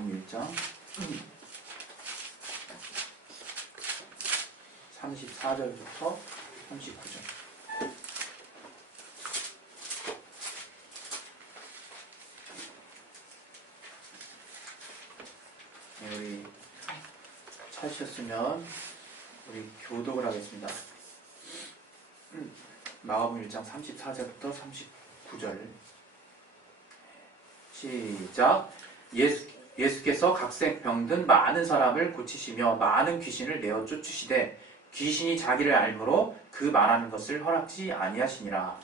마가복음 1장 34절부터 39절. 네, 우리 찾으셨으면 우리 교독을 하겠습니다. 음, 마가복음 1장 34절부터 39절. 시작. 예수, 예수께서 각색 병든 많은 사람을 고치시며 많은 귀신을 내어 쫓으시되 귀신이 자기를 알므로 그 말하는 것을 허락지 아니하시니라.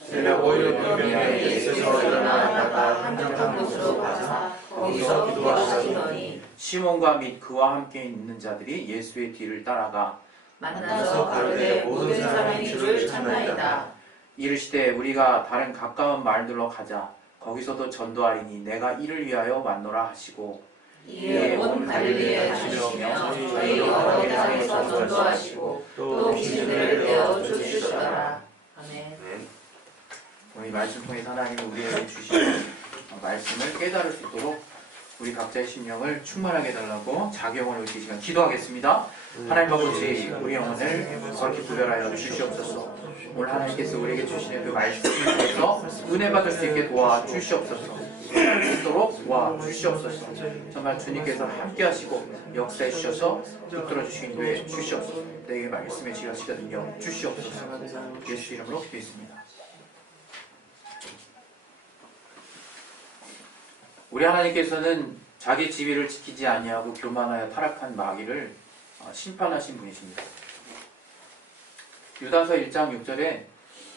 새벽 오일 경경에 예수께서 일어나다가 한적한 곳으로 가사 거기서 기도하시더니 시몬과 및 그와 함께 있는 자들이 예수의 뒤를 따라가 만나서 가로되 모든 사람이 주를 찾나이다. 이르시되 우리가 다른 가까운 마을들로 가자. 거기서도 전도하리니 내가 이를 위하여 왔노라 하시고 이에 온 갈릴리에 다니시며 저희 여러 대상에서 전도하시고 또 귀신을 내어 쫓으시더라. 아멘. 우리 말씀 통해서 하나님이 우리에게 주신 어, 말씀을 깨달을 수 있도록 우리 각자의 심령을 충만하게 해달라고 자경을 시간 기도하겠습니다. 하나님 아버지 우리 영혼을 거룩히 구별하여 주시옵소서. 오늘 하나님께서 우리에게 주시는 그 말씀을 통해서 은혜 받을 수 있게 도와 주시옵소서. 있도록 도와 주시옵소서. 정말 주님께서 함께 하시고 역사해 주셔서 붙들어 주시긴 되 주시옵소서. 내게 말씀해 주시거든요. 주시옵소서. 예수 이름으로 기도했습니다. 우리 하나님께서는 자기 지위를 지키지 아니하고 교만하여 타락한 마귀를 어, 심판하신 분이십니다. 유다서 1장 6절에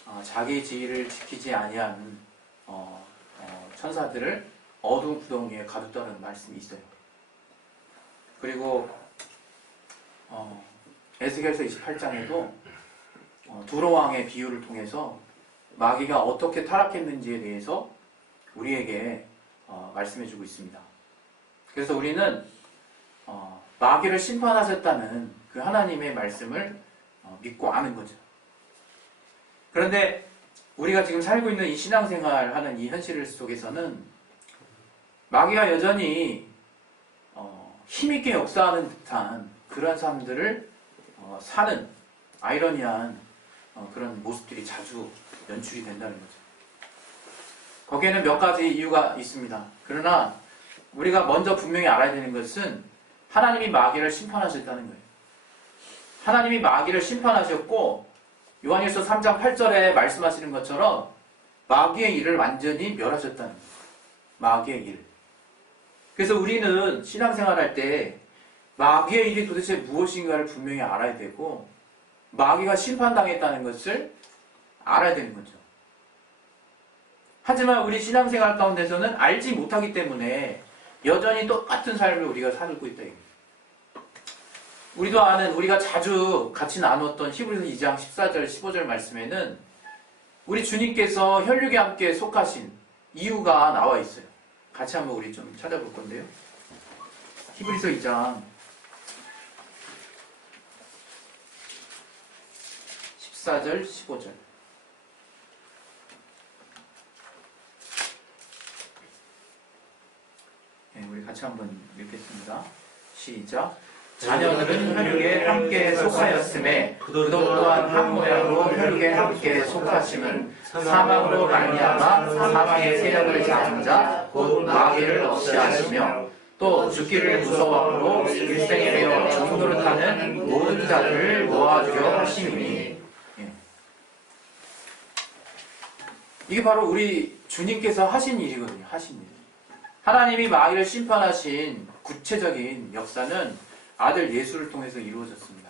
어, 자기 지위를 지키지 아니한 어, 어, 천사들을 어두운 구덩이에 가뒀다는 말씀이 있어요. 그리고 어, 에스겔서 28장에도 어, 두로 왕의 비유를 통해서 마귀가 어떻게 타락했는지에 대해서 우리에게 어, 말씀해주고 있습니다. 그래서 우리는 어, 마귀를 심판하셨다는 그 하나님의 말씀을 어, 믿고 아는 거죠. 그런데 우리가 지금 살고 있는 이 신앙생활 하는 이 현실 속에서는 마귀가 여전히 어, 힘있게 역사하는 듯한 그런 사람들을 어, 사는 아이러니한 어, 그런 모습들이 자주 연출이 된다는 거죠. 거기에는 몇 가지 이유가 있습니다. 그러나 우리가 먼저 분명히 알아야 되는 것은 하나님이 마귀를 심판하셨다는 거예요. 하나님이 마귀를 심판하셨고 요한일서 3장 8절에 말씀하시는 것처럼 마귀의 일을 완전히 멸하셨다는 거예요. 마귀의 일. 그래서 우리는 신앙생활 할 때 마귀의 일이 도대체 무엇인가를 분명히 알아야 되고 마귀가 심판당했다는 것을 알아야 되는 거죠. 하지만 우리 신앙생활 가운데서는 알지 못하기 때문에 여전히 똑같은 삶을 우리가 살고 있다. 이거예요. 우리도 아는 우리가 자주 같이 나누었던 히브리서 2장 14절 15절 말씀에는 우리 주님께서 혈육에 함께 속하신 이유가 나와 있어요. 같이 한번 우리 좀 찾아볼 건데요. 히브리서 2장 14절 15절 네, 우리 같이 한번 읽겠습니다. 시작. 자녀들은 혈육에 함께 속하였음에 그도 또한 한 모양으로 혈육에 함께 속하심은 사망으로 말미암아 사망의 세력을 잡은 자곧 마귀를 없이 하시며 또 죽기를 무서워함으로 일생에 되어 정노릇하는 모든 자들을 모아주려 하심이니 예. 이게 바로 우리 주님께서 하신 일이거든요. 하신 일. 하나님이 마귀를 심판하신 구체적인 역사는 아들 예수를 통해서 이루어졌습니다.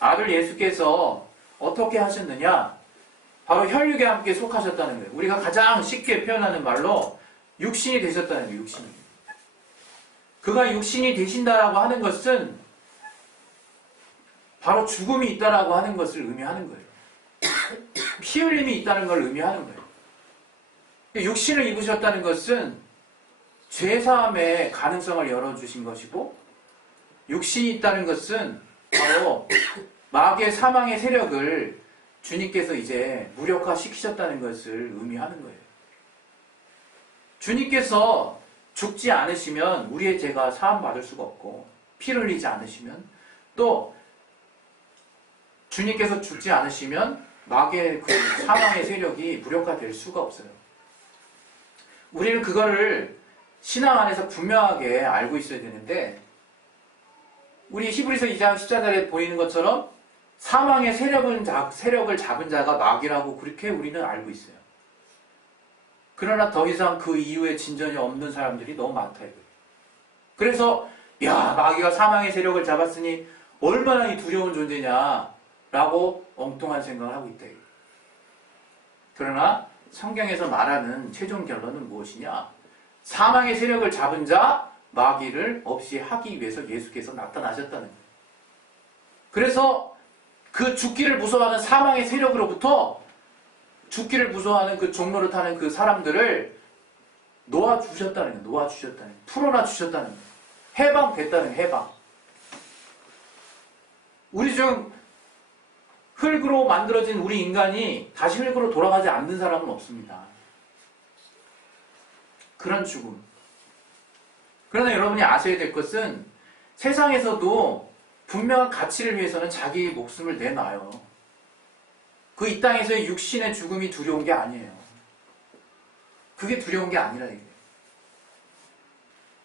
아들 예수께서 어떻게 하셨느냐? 바로 혈육에 함께 속하셨다는 거예요. 우리가 가장 쉽게 표현하는 말로 육신이 되셨다는 거예요. 육신이. 그가 육신이 되신다라고 하는 것은 바로 죽음이 있다라고 하는 것을 의미하는 거예요. 피 흘림이 있다는 걸 의미하는 거예요. 육신을 입으셨다는 것은 죄사함의 가능성을 열어주신 것이고 육신이 있다는 것은 바로 마귀의 사망의 세력을 주님께서 이제 무력화시키셨다는 것을 의미하는 거예요. 주님께서 죽지 않으시면 우리의 죄가 사함 받을 수가 없고 피를 흘리지 않으시면 또 주님께서 죽지 않으시면 마귀의 그 사망의 세력이 무력화될 수가 없어요. 우리는 그거를 신앙 안에서 분명하게 알고 있어야 되는데 우리 히브리서 2장 14절에 보이는 것처럼 사망의 세력은 자- 세력을 잡은 자가 마귀라고 그렇게 우리는 알고 있어요. 그러나 더 이상 그 이후에 진전이 없는 사람들이 너무 많다 이거예요. 그래서 야 마귀가 사망의 세력을 잡았으니 얼마나 이 두려운 존재냐라고 엉뚱한 생각을 하고 있다. 이거예요. 그러나 성경에서 말하는 최종 결론은 무엇이냐? 사망의 세력을 잡은 자 마귀를 없이 하기 위해서 예수께서 나타나셨다는 거예요. 그래서 그 죽기를 무서워하는 사망의 세력으로부터 죽기를 무서워하는 그 종로를 타는 그 사람들을 놓아주셨다는 거예요. 놓아주셨다는 거예요. 풀어놔 주셨다는 거예요. 해방됐다는. 해방. 우리 중 흙으로 만들어진 우리 인간이 다시 흙으로 돌아가지 않는 사람은 없습니다. 그런 죽음. 그러나 여러분이 아셔야 될 것은 세상에서도 분명한 가치를 위해서는 자기 목숨을 내놔요. 그 이 땅에서의 육신의 죽음이 두려운 게 아니에요. 그게 두려운 게 아니라 이게.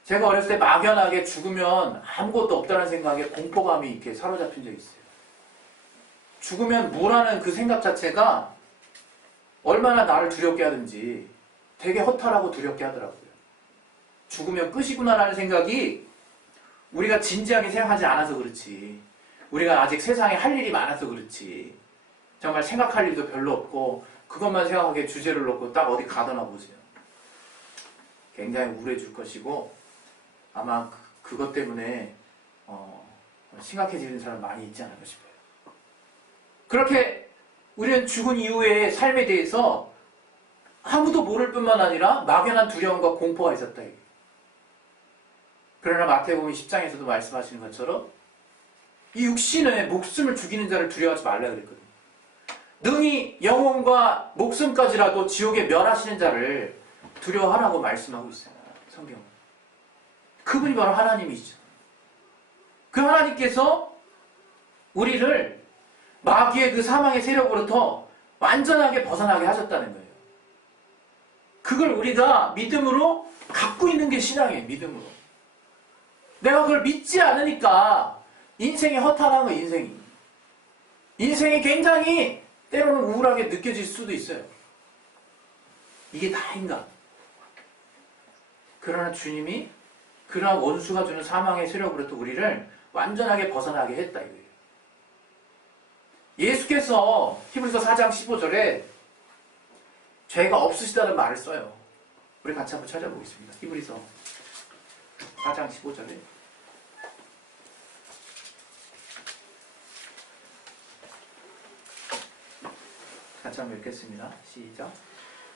제가 어렸을 때 막연하게 죽으면 아무것도 없다는 생각에 공포감이 이렇게 사로잡힌 적이 있어요. 죽으면 뭐라는 그 생각 자체가 얼마나 나를 두렵게 하든지 되게 허탈하고 두렵게 하더라고요. 죽으면 끝이구나라는 생각이 우리가 진지하게 생각하지 않아서 그렇지. 우리가 아직 세상에 할 일이 많아서 그렇지. 정말 생각할 일도 별로 없고 그것만 생각하게 주제를 놓고 딱 어디 가더나 보세요. 굉장히 우울해질 것이고 아마 그, 것 때문에 어, 심각해지는 사람 많이 있지 않을까 싶어요. 그렇게 우리는 죽은 이후의 삶에 대해서 아무도 모를 뿐만 아니라 막연한 두려움과 공포가 있었다. 이게. 그러나 마태복음 10장에서도 말씀하시는 것처럼 이 육신의 목숨을 죽이는 자를 두려워하지 말라 그랬거든요. 능히 영혼과 목숨까지라도 지옥에 멸하시는 자를 두려워하라고 말씀하고 있어요. 성경은. 그분이 바로 하나님이시죠. 그 하나님께서 우리를 마귀의 그 사망의 세력으로부터 완전하게 벗어나게 하셨다는 거예요. 그걸 우리가 믿음으로 갖고 있는 게 신앙이에요. 믿음으로. 내가 그걸 믿지 않으니까 인생이 허탈한 거예요. 인생이. 인생이 굉장히 때로는 우울하게 느껴질 수도 있어요. 이게 다인가? 그러나 주님이 그러한 원수가 주는 사망의 세력으로부터 우리를 완전하게 벗어나게 했다 이거예요. 예수께서 히브리서 4장 15절에 죄가 없으시다는 말을 써요. 우리 같이 한번 찾아보겠습니다. 히브리서 4장 15절에 같이 한번 읽겠습니다. 시작.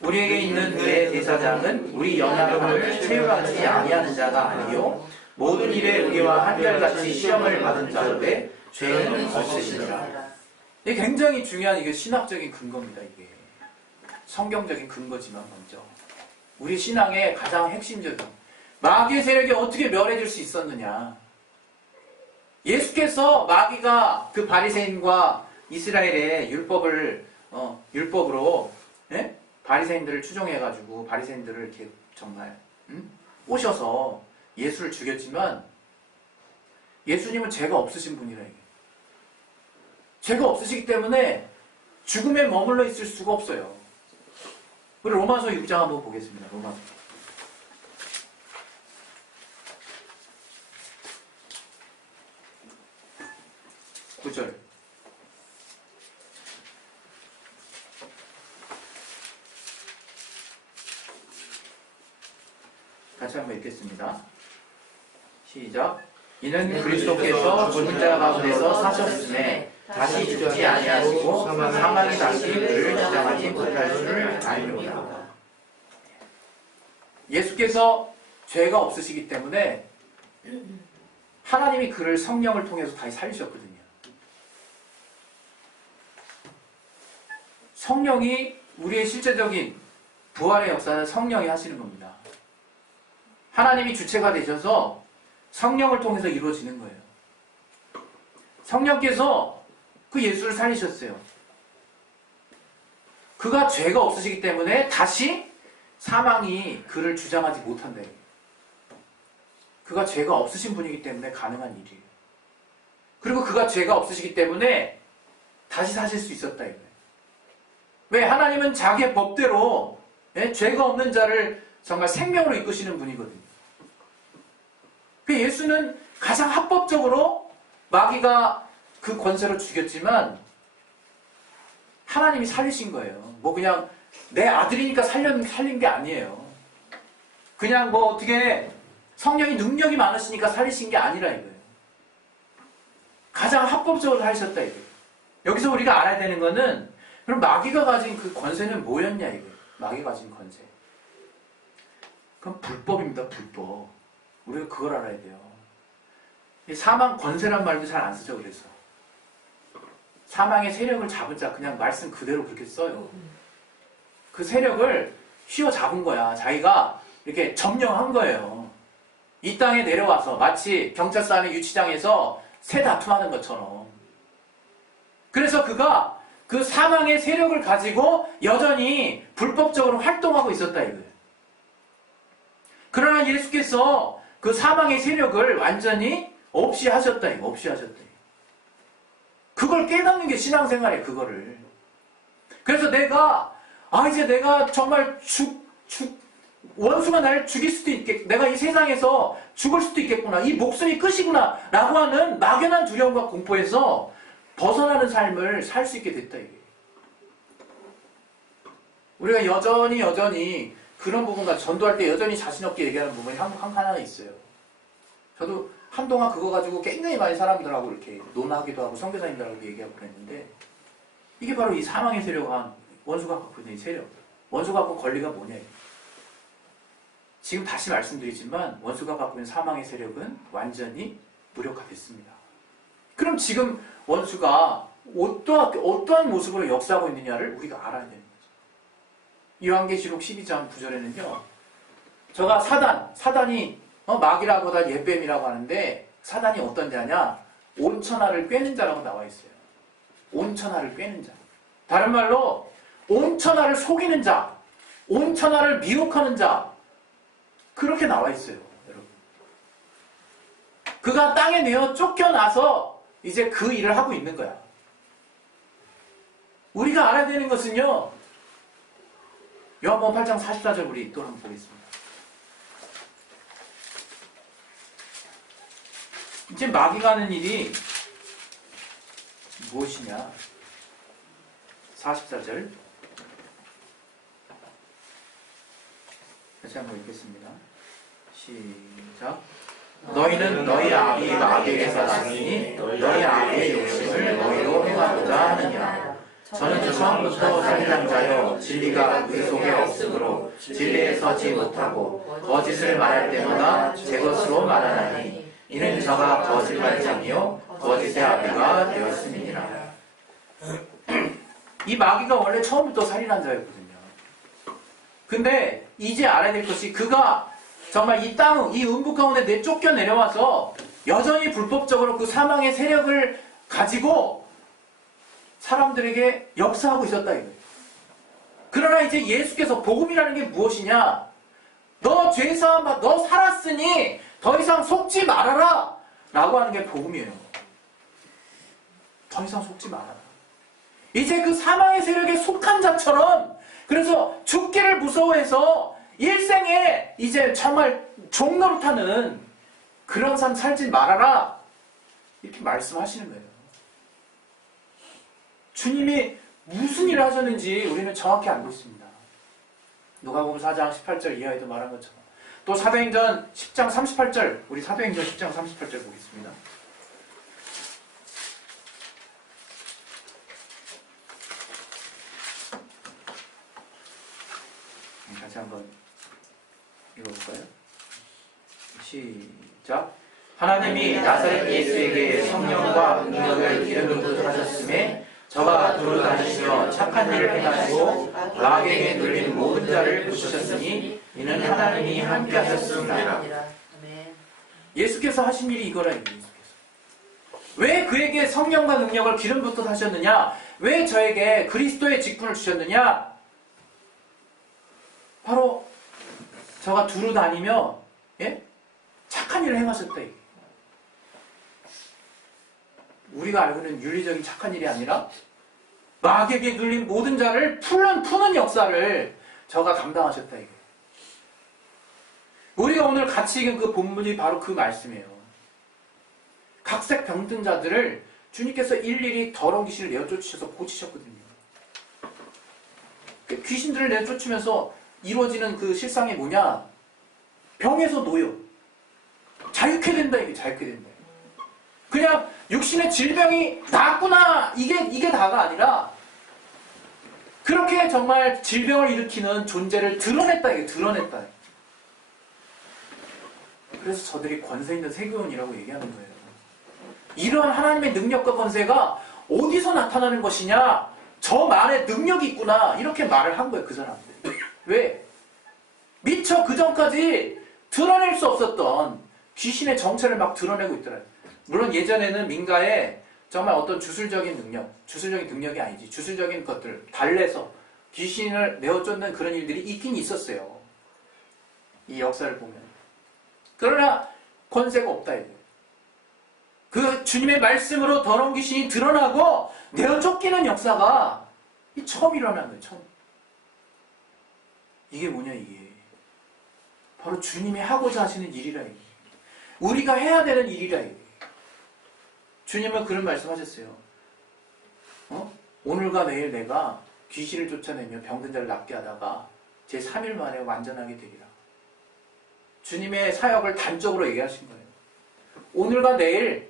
우리에게 있는 그의 대사장은 우리 연약함을 채울하지 아니하는 자가 아니요 모든 일에 우리와 한결같이 시험을 받은 자로되 죄는 없으시니라. 이게 굉장히 중요한 이게 신학적인 근거입니다. 이게 성경적인 근거지만 먼저 우리 신앙의 가장 핵심적인 마귀의 세력이 어떻게 멸해질 수 있었느냐? 예수께서 마귀가 그 바리새인과 이스라엘의 율법을 어, 율법으로 예? 바리새인들을 추종해가지고 바리새인들을 이렇게 정말 음? 꼬셔서 예수를 죽였지만 예수님은 죄가 없으신 분이라 이게. 죄가 없으시기 때문에 죽음에 머물러 있을 수가 없어요. 우리 로마서 6장 한번 보겠습니다. 로마서. 구절 같이 한번 읽겠습니다. 시작. 이는 그리스도께서 죽은 자 가운데서 사셨음에 다시 죽지 아니하시고 사망이 다시 그를 주장하지 못할 줄을 알미로다. 예수께서 죄가 없으시기 때문에 하나님이 그를 성령을 통해서 다시 살리셨거든요. 성령이 우리의 실제적인 부활의 역사는 성령이 하시는 겁니다. 하나님이 주체가 되셔서 성령을 통해서 이루어지는 거예요. 성령께서 그 예수를 살리셨어요. 그가 죄가 없으시기 때문에 다시 사망이 그를 주장하지 못한다. 그가 죄가 없으신 분이기 때문에 가능한 일이에요. 그리고 그가 죄가 없으시기 때문에 다시 사실 수 있었다. 왜 하나님은 자기의 법대로 예? 죄가 없는 자를 정말 생명으로 이끄시는 분이거든요. 그 예수는 가장 합법적으로 마귀가 그 권세로 죽였지만 하나님이 살리신 거예요. 뭐 그냥 내 아들이니까 살려, 살린 게 아니에요. 그냥 뭐 어떻게 성령이 능력이 많으시니까 살리신 게 아니라 이거예요. 가장 합법적으로 살리셨다 이거예요. 여기서 우리가 알아야 되는 거는 그럼 마귀가 가진 그 권세는 뭐였냐 이거예요. 마귀가 가진 권세. 그럼 불법입니다. 불법. 우리가 그걸 알아야 돼요. 이 사망 권세란 말도 잘 안 쓰죠. 그래서 사망의 세력을 잡은 자 그냥 말씀 그대로 그렇게 써요. 그 세력을 휘어 잡은 거야. 자기가 이렇게 점령한 거예요. 이 땅에 내려와서 마치 경찰서 안에 유치장에서 새 다툼하는 것처럼. 그래서 그가 그 사망의 세력을 가지고 여전히 불법적으로 활동하고 있었다 이거예요. 그러나 예수께서 그 사망의 세력을 완전히 없이 하셨다 없이 하셨다. 그걸 깨닫는 게 신앙생활이에요. 그거를. 그래서 내가 아 이제 내가 정말 죽, 죽 원수가 나를 죽일 수도 있겠 내가 이 세상에서 죽을 수도 있겠구나 이 목숨이 끝이구나 라고 하는 막연한 두려움과 공포에서 벗어나는 삶을 살 수 있게 됐다 이게 우리가 여전히 여전히 그런 부분과 전도할 때 여전히 자신 없게 얘기하는 부분이 한, 한 하나 있어요 저도 한동안 그거 가지고 굉장히 많이 사람들하고 이렇게 논하기도 하고 선교사님들하고 얘기하고 그랬는데 이게 바로 이 사망의 세력한 원수가 갖고 있는 이 세력 원수가 갖고 권리가 뭐냐. 지금 다시 말씀드리지만 원수가 갖고 있는 사망의 세력은 완전히 무력화됐습니다. 그럼 지금 원수가 어떠한, 어떠한 모습으로 역사하고 있느냐를 우리가 알아야 거죠. 요한계시록 12장 9절에는요. 저가 사단, 사단이 어, 마귀라고 다 예뱀이라고 하는데 사단이 어떤 자냐? 온천하를 꿰는 자라고 나와 있어요. 온천하를 꿰는 자. 다른 말로 온천하를 속이는 자, 온천하를 미혹하는 자, 그렇게 나와 있어요, 여러분. 그가 땅에 내어 쫓겨나서 이제 그 일을 하고 있는 거야. 우리가 알아야 되는 것은요, 요한복음 8장 44절 우리 또 한번 보겠습니다. 이제 마귀가 하는 일이 무엇이냐? 44절. 다시 한번 읽겠습니다. 시작. 너희는 너희 아비 마귀에게서 났으니 너희 아비의 욕심을 너희로 하느냐. 저는 처음부터 살인한 자여 진리가 우리 속에 없으므로 진리에 서지 못하고 거짓을 말할 때마다 제 것으로 말하나니 이는 저가 거짓말장이요 거짓의 아비가 되었음이니라. 이 마귀가 원래 처음부터 살인한 자였거든요. 근데 이제 알아야 될 것이 그가 정말 이 땅, 이 음부 가운데 내 쫓겨 내려와서 여전히 불법적으로 그 사망의 세력을 가지고 사람들에게 역사하고 있었다 이거예요. 그러나 이제 예수께서 복음이라는 게 무엇이냐? 너 죄사함, 받- 너 살았으니 더 이상 속지 말아라! 라고 하는 게 복음이에요. 더 이상 속지 말아라. 이제 그 사망의 세력에 속한 자처럼 그래서 죽기를 무서워해서 일생에 이제 정말 종노릇하는 그런 삶 살지 말아라 이렇게 말씀하시는 거예요. 주님이 무슨 일을 하셨는지 우리는 정확히 알고 있습니다. 누가복음 4장 18절 이하에도 말한 것처럼 또 사도행전 10장 38절 우리 사도행전 10장 38절 보겠습니다. 다시 한번 읽어볼까요? 시작. 하나님이 나사렛 예수에게 성령과 능력을 기름을 부으셨음에 저가 두루 다니시며 착한 일을 행하시고 마귀에게 눌린 모든 자를 부수셨으니 이는 하나님이 함께 하셨습니다. 예수께서 하신 일이 이거라 예수께서. 왜 그에게 성령과 능력을 기름부터 하셨느냐? 왜 저에게 그리스도의 직분을 주셨느냐? 바로 저가 두루 다니며 예? 착한 일을 행하셨다. 이게. 우리가 알고 있는 윤리적인 착한 일이 아니라 마귀에게 눌린 모든 자를 푸는 푸는 역사를 저가 감당하셨다 이게. 우리가 오늘 같이 읽은 그 본문이 바로 그 말씀이에요. 각색 병든 자들을 주님께서 일일이 더러운 귀신을 내어쫓으셔서 고치셨거든요. 그 귀신들을 내쫓으면서 이루어지는 그 실상이 뭐냐? 병에서 노여. 자유케 된다, 이게 자유케 된다. 그냥 육신의 질병이 낫구나! 이게, 이게 다가 아니라, 그렇게 정말 질병을 일으키는 존재를 드러냈다, 이게 드러냈다. 그래서 저들이 권세 있는 세교원이라고 얘기하는 거예요. 이러한 하나님의 능력과 권세가 어디서 나타나는 것이냐? 저 말에 능력이 있구나. 이렇게 말을 한 거예요, 그 사람들. 왜? 미처 그 전까지 드러낼 수 없었던 귀신의 정체를 막 드러내고 있더라고요. 물론 예전에는 민가에 정말 어떤 주술적인 능력, 주술적인 능력이 아니지, 주술적인 것들, 달래서 귀신을 내어쫓는 그런 일들이 있긴 있었어요. 이 역사를 보면. 그러나 권세가 없다 이거. 그 주님의 말씀으로 더러운 귀신이 드러나고 내어 쫓기는 역사가 이 처음 일어난 거예요. 처음. 이게 뭐냐 이게. 바로 주님이 하고자 하시는 일이라 이게. 우리가 해야 되는 일이라 이게. 주님은 그런 말씀하셨어요. 어? 오늘과 내일 내가 귀신을 쫓아내며 병든 자를 낫게 하다가 제 3일 만에 완전하게 되리라. 주님의 사역을 단적으로 얘기하신 거예요. 오늘과 내일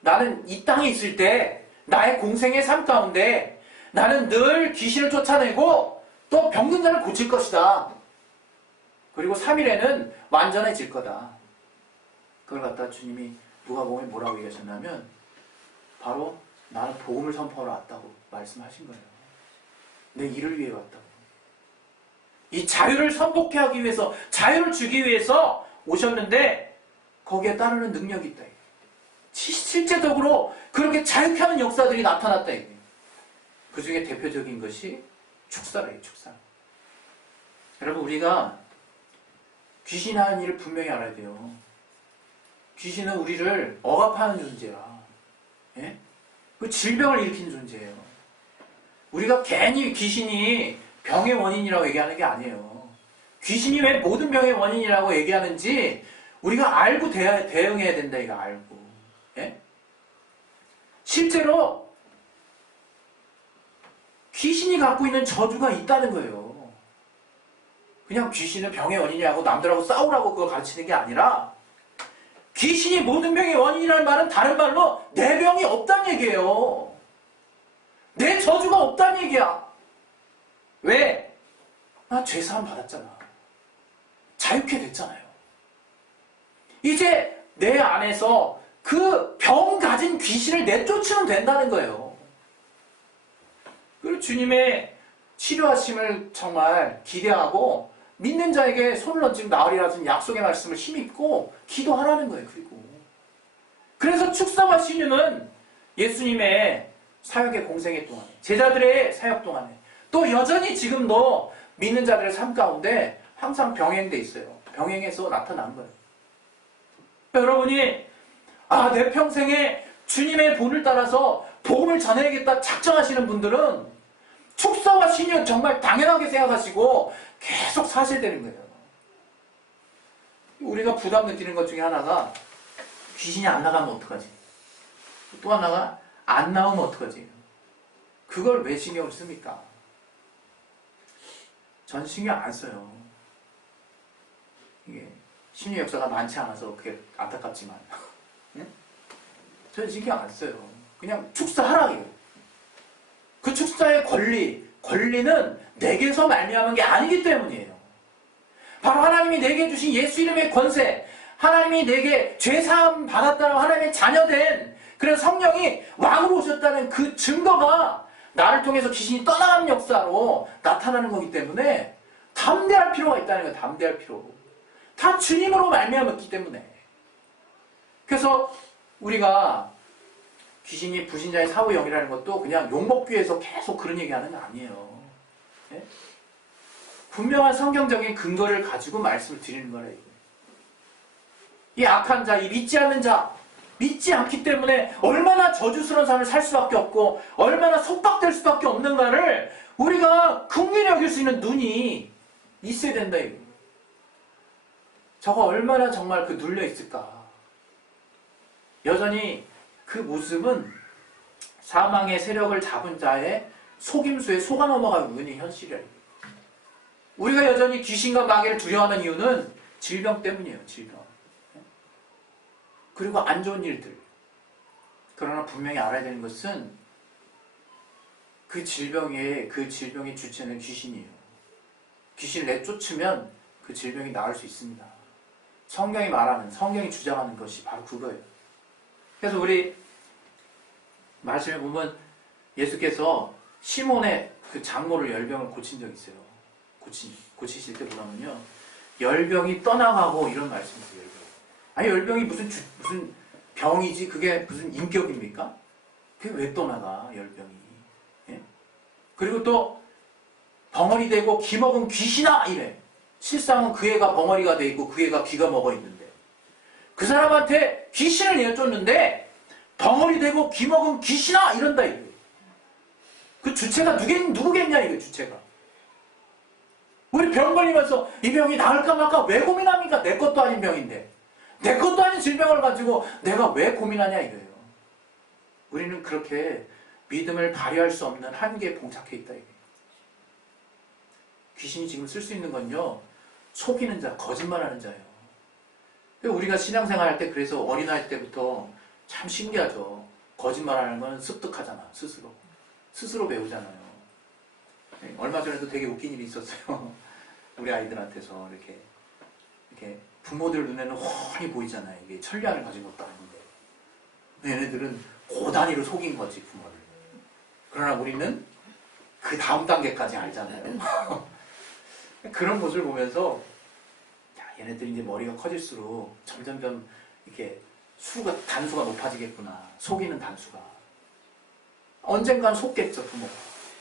나는 이 땅에 있을 때 나의 공생의 삶 가운데 나는 늘 귀신을 쫓아내고 또 병든 자를 고칠 것이다. 그리고 3일에는 완전해질 거다. 그걸 갖다 주님이 누가 보면 뭐라고 얘기하셨냐면 바로 나는 복음을 선포하러 왔다고 말씀하신 거예요. 내 일을 위해 왔다고. 이 자유를 선포케 하기 위해서 자유를 주기 위해서 오셨는데 거기에 따르는 능력이 있다. 시- 실제적으로 그렇게 자유케 하는 역사들이 나타났다. 그 중에 대표적인 것이 축사래요. 축사. 여러분 우리가 귀신 하는 일을 분명히 알아야 돼요. 귀신은 우리를 억압하는 존재야. 예? 그 질병을 일으킨 존재예요. 우리가 괜히 귀신이 병의 원인이라고 얘기하는 게 아니에요. 귀신이 왜 모든 병의 원인이라고 얘기하는지 우리가 알고 대, 대응해야 된다, 이거 알고. 예? 실제로 귀신이 갖고 있는 저주가 있다는 거예요. 그냥 귀신은 병의 원인이라고 남들하고 싸우라고 그거 가르치는 게 아니라 귀신이 모든 병의 원인이라는 말은 다른 말로 내 병이 없다는 얘기예요. 내 저주가 없다는 얘기야. 왜? 나 죄사함 받았잖아. 자유케 됐잖아요. 이제 내 안에서 그 병 가진 귀신을 내쫓으면 된다는 거예요. 그리고 주님의 치료하심을 정말 기대하고 믿는 자에게 손을 얹으면 나으리라는 약속의 말씀을 힘입고 기도하라는 거예요. 그리고 그래서 축사와 신유는 예수님의 사역의 공생애 동안에 제자들의 사역 동안에 또 여전히 지금도 믿는 자들의 삶 가운데 항상 병행돼 있어요. 병행해서 나타난 거예요. 여러분이 아 내 평생에 주님의 본을 따라서 복음을 전해야겠다 작정하시는 분들은 축사와 신유 정말 당연하게 생각하시고 계속 사셔야 되는 거예요. 우리가 부담 느끼는 것 중에 하나가 귀신이 안 나가면 어떡하지? 또 하나가 안 나오면 어떡하지? 그걸 왜 신경을 씁니까? 전 신경 안 써요. 이게 신유 역사가 많지 않아서 그게 안타깝지만 응? 전 신경 안 써요. 그냥 축사하라고요. 그 축사의 권리, 권리는 내게서 말미암은 게 아니기 때문이에요. 바로 하나님이 내게 주신 예수 이름의 권세, 하나님이 내게 죄사함 받았다는 하나님의 자녀된 그런 성령이 왕으로 오셨다는 그 증거가 나를 통해서 귀신이 떠나가는 역사로 나타나는 거기 때문에 담대할 필요가 있다는 거예요. 담대할 필요. 다 주님으로 말미암았기 때문에. 그래서 우리가 귀신이 부신자의 사후 영이라는 것도 그냥 위해서 계속 그런 얘기하는 게 아니에요. 예? 분명한 성경적인 근거를 가지고 말씀을 드리는. 이거. 이 악한 자, 이 믿지 않는 자, 믿지 않기 때문에 얼마나 저주스러운 삶을 살 수밖에 없고 얼마나 속박될 수밖에 없는가를 우리가 긍휼히 여길 수 있는 눈이 있어야 된다 이거. 저거 얼마나 정말 그 눌려 있을까. 여전히 그 모습은 사망의 세력을 잡은 자의 속임수에 속아 넘어가는 은이 현실이야. 이거. 우리가 여전히 귀신과 마귀를 두려워하는 이유는 질병 때문이에요. 질병. 그리고 안 좋은 일들. 그러나 분명히 알아야 되는 것은 그 질병의 그 질병의 주체는 귀신이에요. 귀신을 내쫓으면 그 질병이 나을 수 있습니다. 성경이 말하는 성경이 주장하는 것이 바로 그거예요. 그래서 우리 말씀에 보면 예수께서 시몬의 그 장모를 열병을 고친 적이 있어요. 고치, 고치실 때 보면요. 열병이 떠나가고 이런 말씀이세요. 열병. 아니 열병이 무슨 주- 무슨 병이지 그게 무슨 인격입니까? 그게 왜 떠나가 열병이? 예? 그리고 또 벙어리 되고 귀 먹은 귀신아 이래. 실상은 그 애가 벙어리가 돼 있고 그 애가 귀가 먹어 있는데 그 사람한테 귀신을 내쫓는데 벙어리 되고 귀 먹은 귀신아 이런다 이거. 그 주체가 누겠, 누구겠냐 이거 주체가. 우리 병 걸리면서 이 병이 나을까 말까 왜 고민합니까? 내 것도 아닌 병인데. 내 것도 아닌 질병을 가지고 내가 왜 고민하냐 이거예요. 우리는 그렇게 믿음을 발휘할 수 없는 한계에 봉착해 있다 이거예요. 귀신이 지금 쓸 수 있는 건요. 속이는 자, 거짓말하는 자예요. 우리가 신앙생활 할 때 그래서 어린아이 때부터 참 신기하죠. 거짓말하는 건 습득하잖아 스스로. 스스로 배우잖아요. 네, 얼마 전에도 되게 웃긴 일이 있었어요. 우리 아이들한테서 이렇게 이렇게 부모들 눈에는 훤히 보이잖아요. 이게 천리안을 가진 것도 아닌데. 얘네들은 고단위로 속인 거지, 부모를. 그러나 우리는 그 다음 단계까지 알잖아요. 그런 모습을 보면서, 야, 얘네들이 이제 머리가 커질수록 점점점 이렇게 수가, 단수가 높아지겠구나. 속이는 단수가. 언젠간 속겠죠, 부모가.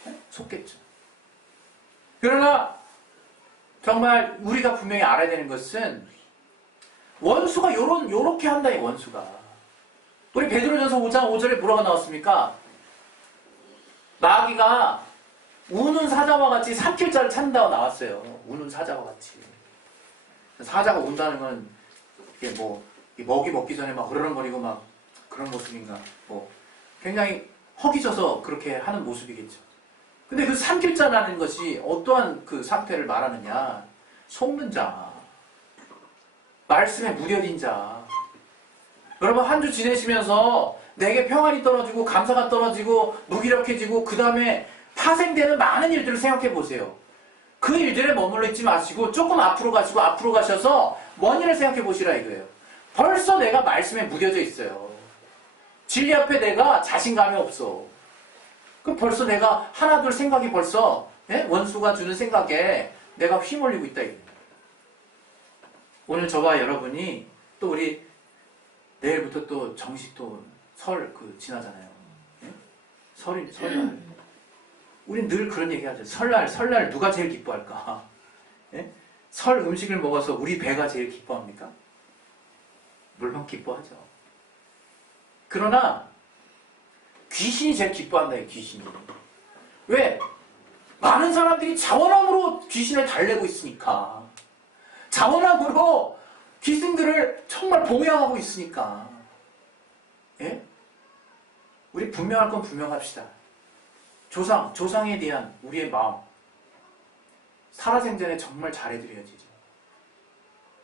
네? 속겠죠. 그러나, 정말 우리가 분명히 알아야 되는 것은 원수가 요런 요렇게 한다 이 원수가 우리 베드로전서 5장 5절에 뭐라고 나왔습니까? 마귀가 우는 사자와 같이 삼킬 자를 찾는다고 나왔어요. 우는 사자와 같이 사자가 운다는 건 이게 뭐 먹이 먹기 전에 막 으르렁거리고 막 그런 모습인가 뭐 굉장히 허기져서 그렇게 하는 모습이겠죠. 근데 그 삼킬자라는 것이 어떠한 그 상태를 말하느냐? 속는 자, 말씀에 무뎌진 자. 여러분 한 주 지내시면서 내게 평안이 떨어지고 감사가 떨어지고 무기력해지고 그 다음에 파생되는 많은 일들을 생각해 보세요. 그 일들에 머물러 있지 마시고 조금 앞으로 가시고 앞으로 가셔서 먼 일을 생각해 보시라 이거예요. 벌써 내가 말씀에 무뎌져 있어요. 진리 앞에 내가 자신감이 없어. 그럼 벌써 내가 하나 둘 생각이 벌써 예? 원수가 주는 생각에 내가 휘몰리고 있다 이거예요. 오늘 저와 여러분이 또 우리 내일부터 또 정식 또 설 그 지나잖아요. 예? 설이 설날. 우린 늘 그런 얘기하죠. 설날 설날 누가 제일 기뻐할까? 예? 설 음식을 먹어서 우리 배가 제일 기뻐합니까? 물론 기뻐하죠. 그러나 귀신이 제일 기뻐한다, 이 귀신이. 왜? 많은 사람들이 자원함으로 귀신을 달래고 있으니까. 자원함으로 귀신들을 정말 봉양하고 있으니까. 예? 우리 분명할 건 분명합시다. 조상, 조상에 대한 우리의 마음. 살아생전에 정말 잘해드려야지죠.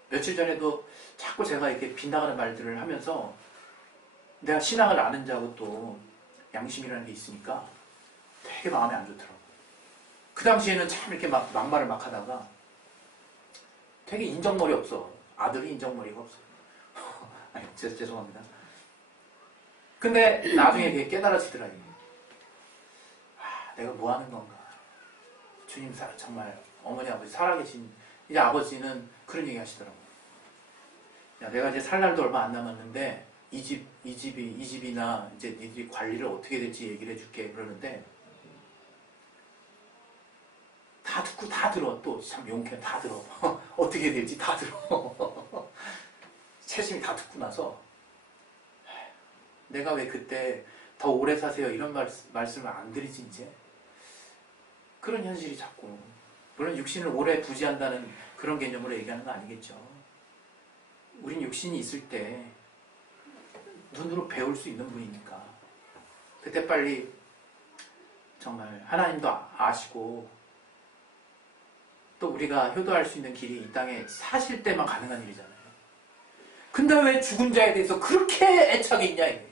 며칠 전에도 자꾸 제가 이렇게 빗나가는 말들을 하면서 내가 신앙을 아는 자고 또 양심이라는 게 있으니까 되게 마음에 안 좋더라고요. 그 당시에는 참 이렇게 막 막말을 막 하다가 되게 인정머리 없어. 아들이 인정머리가 없어. 아니, 죄, 죄송합니다. 근데 나중에 그게 깨달아지더라고요. 아, 내가 뭐 하는 건가? 주님 사, 정말 어머니 아버지 살아계신 이제 아버지는 그런 얘기 하시더라고요. 야, 내가 이제 살 날도 얼마 안 남았는데 이 집, 이 집이, 이 집이나 이제 니들이 관리를 어떻게 될지 얘기를 해줄게 그러는데 다 듣고 다 들어 또. 참 용케 다 들어. 어떻게 될지 다 들어. 채심이 다 듣고 나서 내가 왜 그때 더 오래 사세요? 이런 말, 말씀을 안 드리지 이제 그런 현실이 자꾸 물론 육신을 오래 부지한다는 그런 개념으로 얘기하는 거 아니겠죠 우린 육신이 있을 때 눈으로 배울 수 있는 분이니까 그때 빨리 정말 하나님도 아- 아시고 또 우리가 효도할 수 있는 길이 이 땅에 사실 때만 가능한 일이잖아요. 근데 왜 죽은 자에 대해서 그렇게 애착이 있냐. 예?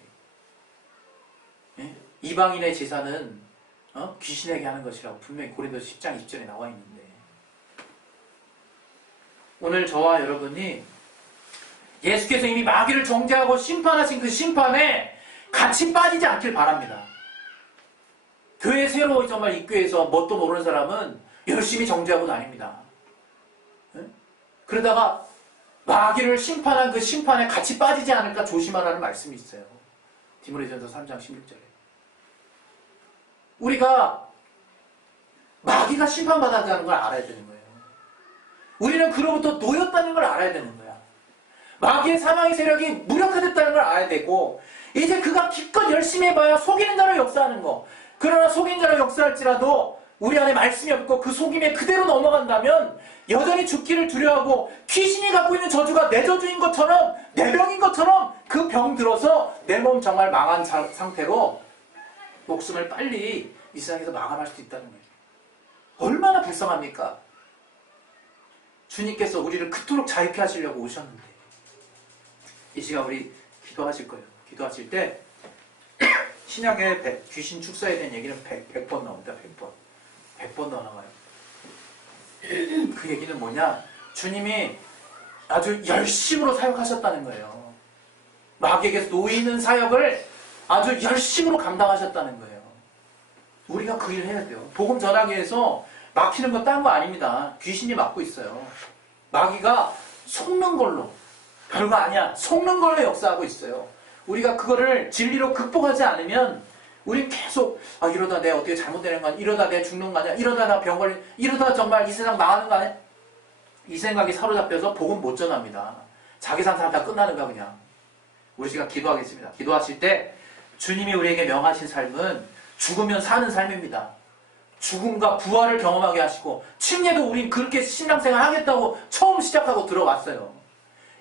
이방인의 제사는 어? 귀신에게 하는 것이라고 분명히 고린도 10장 20절에 나와 있는데 오늘 저와 여러분이 예수께서 이미 마귀를 정죄하고 심판하신 그 심판에 같이 빠지지 않길 바랍니다. 교회 새로 정말 입교해서 뭣도 모르는 사람은 열심히 정죄하고 다닙니다. 예? 그러다가 마귀를 심판한 그 심판에 같이 빠지지 않을까 조심하라는 말씀이 있어요. 디모데전서 3장 16절에. 우리가 마귀가 심판받았다는 걸 알아야 되는 거예요. 우리는 그로부터 놓였다는 걸 알아야 되는 거야. 마귀의 사망의 세력이 무력화됐다는 걸 알아야 되고 이제 그가 기껏 열심히 해봐야 속이는 자로 역사하는 거. 그러나 속인 자로 역사할지라도 우리 안에 말씀이 없고 그 속임에 그대로 넘어간다면 여전히 죽기를 두려워하고 귀신이 갖고 있는 저주가 내 저주인 것처럼 내 병인 것처럼 그 병 들어서 내 몸 정말 망한 자- 상태로 목숨을 빨리 이 세상에서 마감할 수 있다는 거예요. 얼마나 불쌍합니까? 주님께서 우리를 그토록 자유케 하시려고 오셨는데 이 시간 우리 기도하실 거예요. 기도하실 때 신약에 백- 귀신 축사에 대한 얘기는 100, 번 나옵니다. 100번. 100번 더 나와요. 그 얘기는 뭐냐? 주님이 아주 열심으로 사역하셨다는 거예요. 마귀에게서 놓이는 사역을 아주 열심으로 감당하셨다는 거예요. 우리가 그 일을 해야 돼요. 복음 전하기 위해서 막히는 거 딴 거 아닙니다. 귀신이 막고 있어요. 마귀가 속는 걸로 별거 아니야. 속는 걸로 역사하고 있어요. 우리가 그거를 진리로 극복하지 않으면 우린 계속 아 이러다 내가 어떻게 잘못되는 거 아니야? 이러다 내가 죽는 거 아니야? 이러다 나 병 걸리 이러다 정말 이 세상 망하는 거 아니야? 이 생각이 사로잡혀서 복음 못 전합니다. 자기 산 사람 다 끝나는 거야 그냥. 우리 시간 기도하겠습니다. 기도하실 때 주님이 우리에게 명하신 삶은 죽으면 사는 삶입니다. 죽음과 부활을 경험하게 하시고 침례도 우린 그렇게 신앙생활 하겠다고 처음 시작하고 들어왔어요.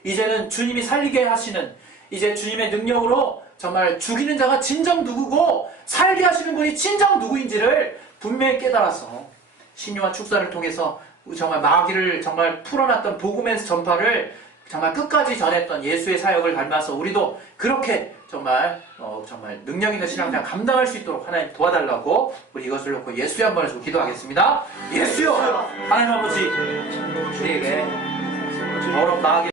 이제는 주님이 살리게 하시는 이제 주님의 능력으로 정말 죽이는 자가 진정 누구고 살게 하시는 분이 진정 누구인지를 분명히 깨달아서 신유한 축사를 통해서 정말 마귀를 정말 풀어놨던 복음의 전파를 정말 끝까지 전했던 예수의 사역을 닮아서 우리도 그렇게 정말 어, 정말 능력 있는 신앙생활 감당할 수 있도록 하나님 도와달라고 우리 이것을 놓고 예수의 한 번을 좀 기도하겠습니다. 예수요 하나님 아버지 우리에게 더러운 마귀